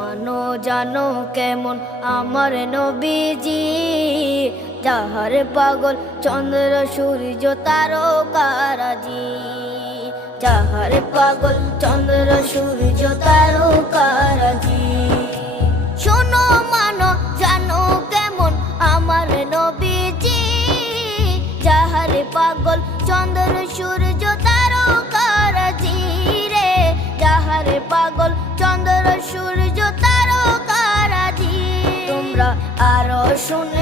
মানো জানো কেমন আমার নবীজি, যাহার পাগল চন্দ্র সূর্য তারকারাজি, যাহার পাগল চন্দ্র সূর্য তারকারাজি। শোনো মানো জানো কেমন আমার নবীজি, যাহার পাগল চন্দ্র সূর্য তারকারাজি রে, যাহার পাগল চন্দ্র সূর্য তারকারাজি। তোমরা আরো শুনে